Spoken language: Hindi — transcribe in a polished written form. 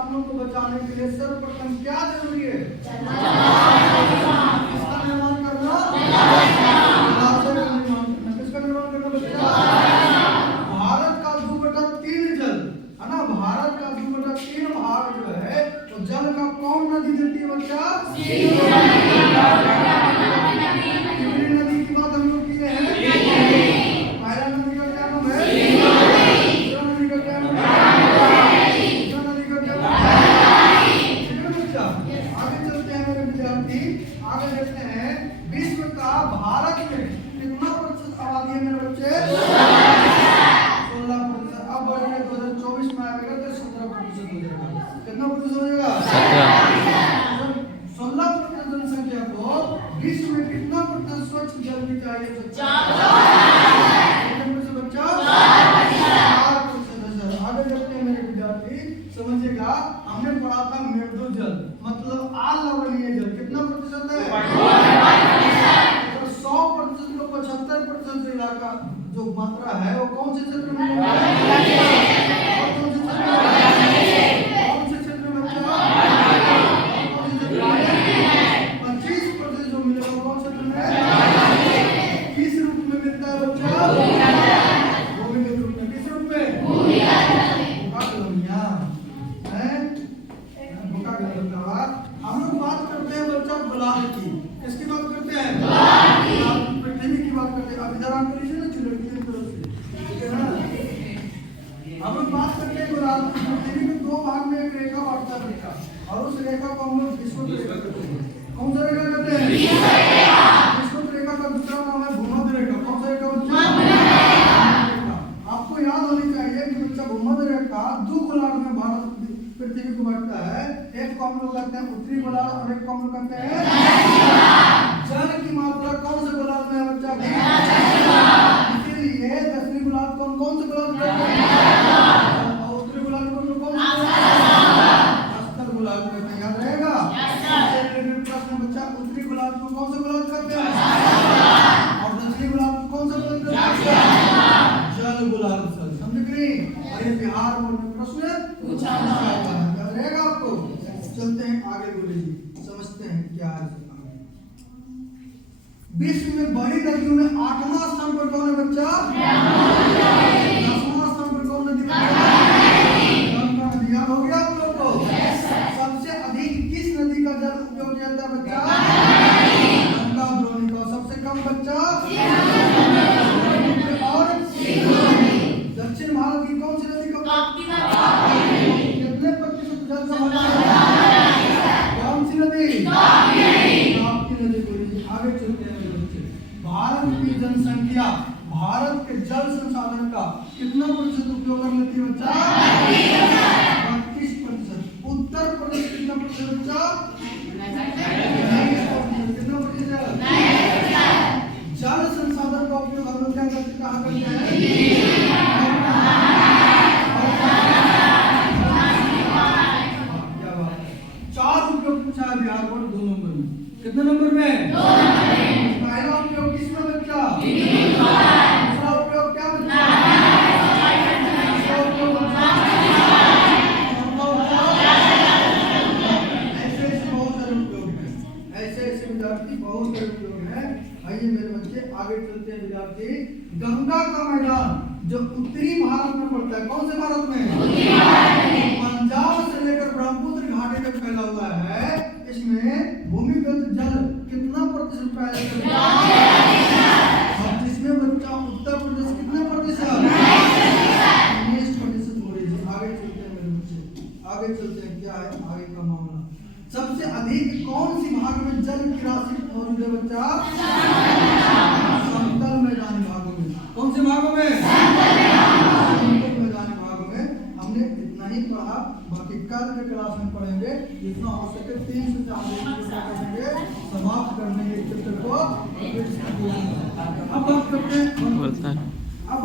किसानों को बचाने के लिए सर्वप्रथम क्या जरूरी है? इसका निर्माण करना, जलाशय का निर्माण करना। किसका निर्माण करना बच्चा? भारत का 2/3 जल है ना, भारत का 2/3 भाग जो है तो जल का कौन नदी देती है बच्चा? कितनी नदी की बात हम लोग किए हैं? पहला नदी का क्या नाम है? दूसरा नदी का क्या नाम है? तीसरा नदी का क्या नाम है? ठीक है बच्चा, आगे चलते हैं मेरे विद्यार्थी। आगे देखते हैं विश्व का भारत में कितना प्रतिशत आबादी है मेरे बच्चे? 16%। अब बढ़िए 2024 में आएगा तो 17% हो जाएगा। कितना प्रतिशत हो जाएगा? 16% जनसंख्या को विश्व में कितना प्रतिशत स्वच्छ जल भी चाहिए बच्चा? 4%। आगे देखते हैं मेरे विद्यार्थी, समझिएगा। हमने पढ़ा था मृदु जल मतलब अलवणीय जल कितना प्रतिशत है? 100% को 75% इलाका जो मात्रा है वो कौन से क्षेत्र में? कौन से क्षेत्र में बच्चा? 25% जो मिलेगा कौन से क्षेत्र में? किस रूप में मिलता है बच्चा? भूमि के रूप में। किस रूप में? हम लोग बात करते हैं बच्चा गुलाब की। किसकी बात करते हैं? पृथ्वी की बात करते हैं। अब इधर आप लीजिए ना लड़की की तरफ से, ठीक है ना। हम लोग बात करते हैं गुलाब की। पृथ्वी के 2 भाग में एक रेखा बांटता है बच्चा, और उस रेखा को हम लोग विषुवत रेखा कहते हैं। कौन सा रेखा कहते हैं? विषुवत रेखा का दूसरा नाम है भूमध्य रेखा। कौन सा रेखा बच्चा? आपको याद होनी चाहिए कि बच्चा भूमध्य रेखा 2 गोलार्ध में भारत पृथ्वी को बांटता है। एक को हम लोग कहते हैं उत्तरी गोलार्ध और एक को हम लोग कहते हैं जल की मात्रा कौन से गोलार्ध में है बच्चा? इसीलिए दक्षिणी गोलार्ध को कौन से गोलार्ध कहते हैं? और उत्तरी गोलार्ध को कौन से? अस्तर गोलार्ध कहते हैं। याद रहेगा? प्रश्न बच्चा, उत्तरी गोलार्ध को कौन से गोलार्ध कहते हैं? और दक्षिणी गोलार्ध को कौन सा गोलार्ध कहते हैं? जल गोलार्ध। समझ गए? और ये बिहार बोर्ड में प्रश्न पूछा जाता है। याद रहेगा आपको? चलते हैं आगे, बोलिए समझते हैं क्या है। विश्व में बड़ी नदियों में 8वां स्थान पर कौन है बच्चा? 10वां स्थान पर कौन नदी? गंगा नदी। याद हो गया आप लोग को? सबसे अधिक किस नदी का जल उपयोग किया जाता है बच्चा? गंगा द्रोणी का। सबसे कम बच्चा? और दक्षिण भारत की कौन सी नदी का? कितने प्रतिशत जल का? कौन सी नदी? ताप्ती नदी को। आगे चलते हैं बच्चे। भारत की जनसंख्या भारत के जल संसाधन का कितना प्रतिशत उपयोग कर लेती है बच्चा? 32%। उत्तर प्रदेश कितना प्रतिशत बच्चा? 29%। कितना प्रतिशत? जल संसाधन का उपयोग हम लोग क्या करते हैं? कहाँ करते हैं? पूछा है बिहार बोर्ड 2 नंबर में। कितने नंबर में? 2 नंबर में। पहला उपयोग किसमें बच्चा? दूसरा उपयोग क्या बच्चा? ऐसे बहुत सारे उपयोग हैं। ऐसे विद्यार्थी बहुत सारे उपयोग हैं। आइए मेरे बच्चे आगे चलते हैं विद्यार्थी। गंगा का मैदान जो उत्तरी भारत में पड़ता है, कौन से भारत में? पंजाब से लेकर ब्रह्मपुत्र घाटी तक फैला हुआ है। इसमें भूमिगत जल कितना प्रतिशत पाया जाता है? और जिसमें बच्चा उत्तर प्रदेश कितने प्रतिशत? 19% हो रही है। आगे चलते हैं मेरे बच्चे, आगे चलते हैं क्या है आगे का मामला। सबसे अधिक कौन सी भाग में जल की राशि मौजूद है बच्चा? समतल मैदानी भागों में। कौन से भागों में? समतल मैदानी भागों में। हमने इतना ही पढ़ा, बाकी कल के क्लास में पढ़ेंगे। जितना हो सके 3 से 4 दिन करेंगे, समाप्त करने के चैप्टर को। अब बात करते हैं